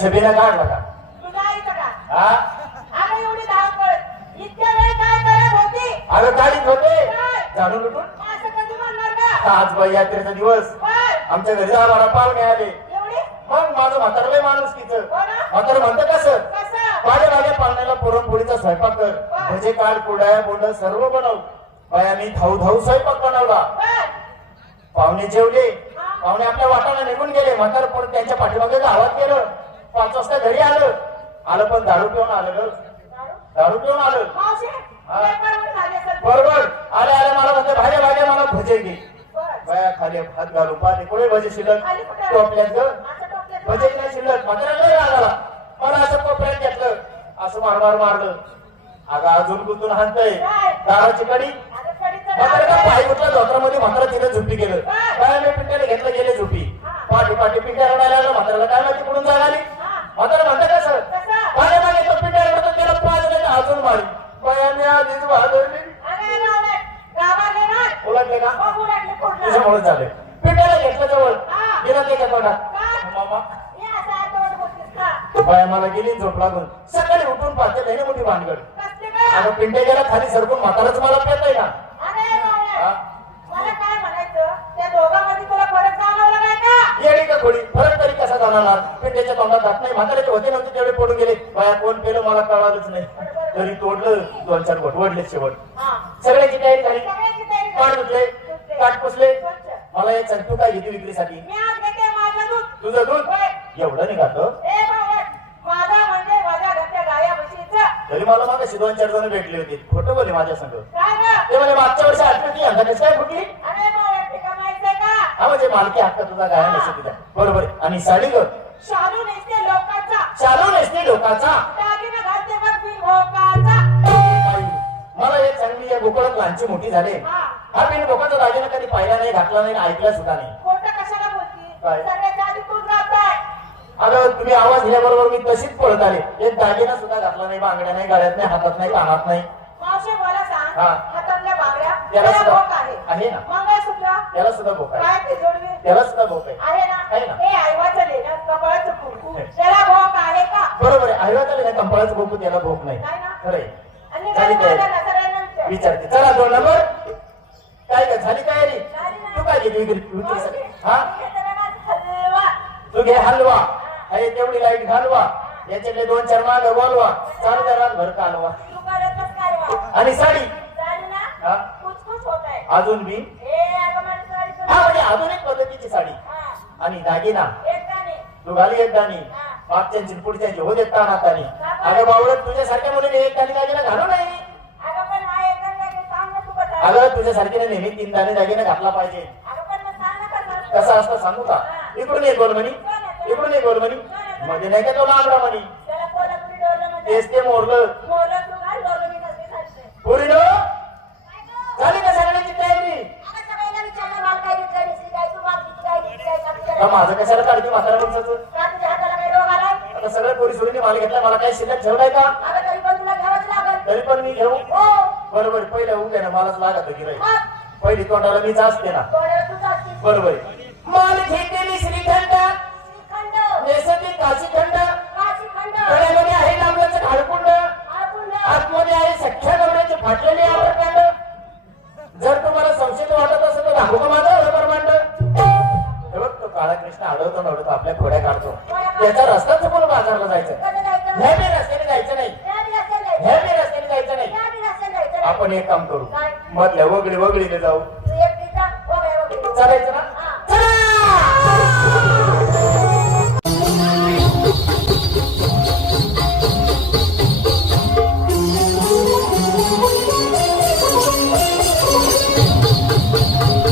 छबीला काढला का तुला ऐकतं का हा? अगं एवढी धावपळ इतक्या वेळ काय करत होती अगं गाडीत होते? झाडून उठून? असं कधी म्हणणार का आज बाई यात्रेचा दिवस. बर आमच्या घरी आम्हाला पाहुणे आले एवढी मग माझं म्हातारं लय माणूस किच? म्हातारं म्हणतं कसं? माझ्या माझ्या पाहुण्याला पुरणपोळीचा स्वयंपाक कर. भजे काढ कुड्या बोंड सर्व बनव बाया मी धाऊ धाऊ स्वयंपाक बनवला. बर. पाहुणे जेवले. पाहुणे आपल्या वाटाला निघून गेले. म्हातार परत त्यांच्या पाठीमागे गावात गेलं. पाच वाजता घरी आलं. आलं पण दारू पिऊन आलं ग. दारू पिऊन आलं. बरोबर. आले आले मला म्हणते भाज्या भाज्या मला भजे घे. बाया खाली हात घालून पाहते कोणी भजे शिल्लक? टोपल्यात भजे नाही शिल्लक. म्हाताऱ्याला आला मला असं कोपऱ्यात घेतलं. असं मार मार मारलं अगं अजून गुंतून हाणतय? दाराची कडी. म्हातारे पाय उठला धोत्रामध्ये म्हातारा तिथे झुपी गेलं. काय? मी पिंट्याला घेतलं गेले झुपी. पाठी पाठी पिंट्या रडायला लागलं म्हाताऱ्याला काय माहिती कुठून जाग आली हा. म्हातारा म्हणतं कसं कसं? माझ्या मागे तो पिंट्या रडतो त्याला पाच नाही अजून मारी बायाने आधीच भादरली अगं रावले, गावाले ना. ओळखले का बघू लागले पूर्ण. तुझ्यामुळे झाले. पिंट्याला घेतलं जवळ. गेला ते का तोंडात काय? मामा? असं आतोड होतीस का? बाया मला गेली झोप लागून. सकाळी उठून पाहते लई मोठी भानगड? अगं पिंट्या गेला खाली सरकून म्हाताराच मला पेतय ना. का? फरक तरी कसा जाणार तोंडात जात नाही. म्हाताऱ्याचे होते नव्हते तेवढे पडून गेले. बाया कोण केलं मला कळालंच नाही. तरी तोडलं दोन चार गोट वडले शेवट. सगळ्याची तयारी झाली सगळ्याची तयारी कान झाली. धुतले धुतले. काट पुसले स्वच्छ. मला एक सांग तू काय घेते विक्रीसाठी मी आज घेते माझं दूध. तुझं दूध होय. एवढं निघालं ए माझा म्हणजे माझ्या घरच्या गाया म्हशीचं. तरी मला मागाशी दोन चार जण भेटले होते खोटं बोलले माझ्या संग काय गं? ते म्हणजे मागच्या वर्षी आठवण होती यंदा कसं काय फुटली अरे बाबा, टिका माहितीये का? हा म्हणजे मालकी हक्क तुझा गाया नसतो तुझा बरोबर आहे. आणि साडी ग शालू नेसते लोकांचा चालू नसते लोकांचा दागिने घालते बघ बिनभोकाचा. आई, मला एक चांगली या गोकुळात लहानची मोठी झाले हा. हा बिन भोकाचा दागिना कधी पाहिला नाही घातला नाही आणि ऐकला सुद्धा नाही? काय? अगं तुम्ही आवाज दिल्याबरोबर मी तशीच पळत आले. एक दागिना सुद्धा घातला नाही बांगड्या नाही गाड्यात नाही हातात नाही कानात नाही. त्याला सुद्धा- भोक आहे. ना. त्याला सुद्धा भोक आहे. त्याला सुद्धा भोक ना? बरोबर आहे. आईवा चालेल ना कंपळाचं भोक त्याला भोक नाही. विचारते. चला दोन नंबर काय काय झाली झाली ना. तू काय घेते विक्री विक्रीसाठी? हा मावशी, हे तर ना हलवा. तू घे हलवा. आहे तेवढी लाइट घालवा. याच्यातले दोन चार माग बोलवा. चालू करा घर कालवा? आणि साडी? हा? अजून मी हे हा म्हणजे आधुनिक पद्धतीची साडी. आणि दागिना. तू घाली एक दाणी मागच्यांची पुढच्यांची. हो देत तानातानी अगं बावळत तुझ्यासारख्या मुलीने एक दाणी दागिना घालू नाही अगं तुझ्यासारखीने नेहमी तीन दाणी दागिना घातला पाहिजे. कसा. असतं सांगू का? इकडून एक गोल म्हणी इकडून एक गोल म्हणी मध्ये नाही का तो लांबडा म्हणी. तेच ते मोरलं मी गं? झाली का सगळ्यांची तयारी? माझं कशाला काढते म्हातारा माणसाचं? आता सगळ्या पोरी सोडून माल घेतला मला काही शिल्लक ठेवलाय का तरी पण मी घेऊ हो. बरोबर पहिल्या उद्या ना मलाच लागत मग पहिली तोंडाला मीच असते ना. बरोबर. माल घेतलेली श्रीखंड दाखवू का माझं रबर मांड हे बघ तो काळा कृष्ण आढळतो नवडतो आपल्या खोड्या काढतो त्याचा रस्ता चुकून बाजारला जायचं? ह्या बी रस्त्याने जायचं नाही त्या बी रस्त्याने जायचं. ह्या बी रस्त्याने जायचं नाही. आपण एक काम करू? मधल्या वगळी वगळीने जाऊ. चालायचं ना